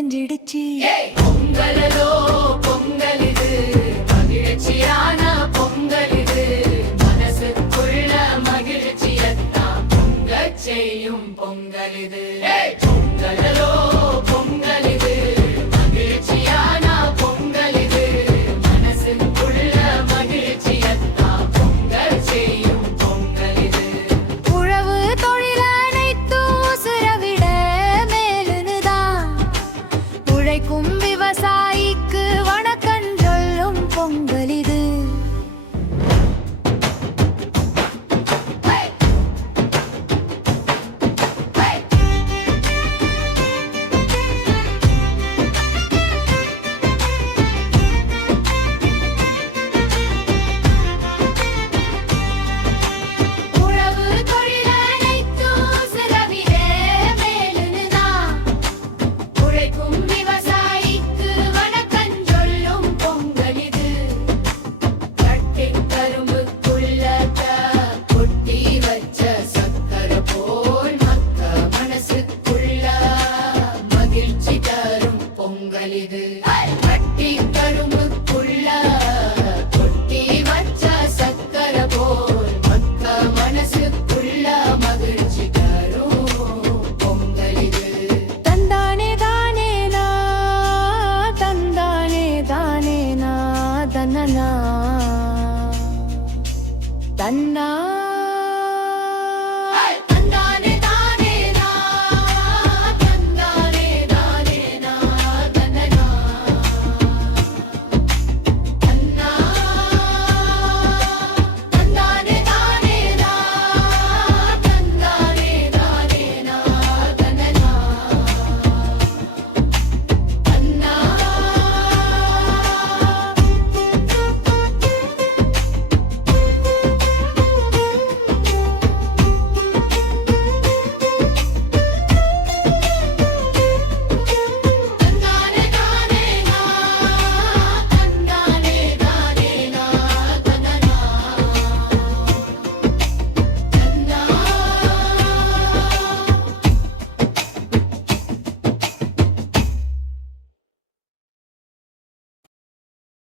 நிறைஞ்சிடுச்சு. பொங்கலோ பொங்கல் இது, மகிழ்ச்சியான பொங்கல் இது, மனசுக்குள்ள மகிழ்ச்சியத்தான் பொங்கச் செய்யும் பொங்கல் இது. பொங்கலோ பொங்கல் இது, மகிழ்ச்சியான பொங்கல் இது, மனசுக்குள்ள மகிழ்ச்சியத்தான் பொங்கச் செய்யும் பொங்கல் இது. உழவு தொழில் அனைத்தும் உசுரவிட மேலுனுதான், உழைக்கும் விவசாயிக்கு வணக்கம் சொல்லும் பொங்கல் இது. உழவு தொழில் அனைத்தும் உசுரவிட மேலுனுதான், உழைக்கும் விவசாயிக்கு வணக்கம் சொல்லும் பொங்கல் இது. கட்டிக் கரும்புக்குள்ள கொட்டி வச்ச சக்கரை போல் மக்க மனசுக்குள்ள மகிழ்ச்சி தரும் பொங்கல் இது. கட்டிக் கரும்புக்குள்ள கொட்டி வச்ச சக்கரை போல் மக்க மனசுக்குள்ள மகிழ்ச்சி தரும் பொங்கல் இது. தந்தானே தானேனா, தந்தானே தானேனா, தன்னனா தன்னா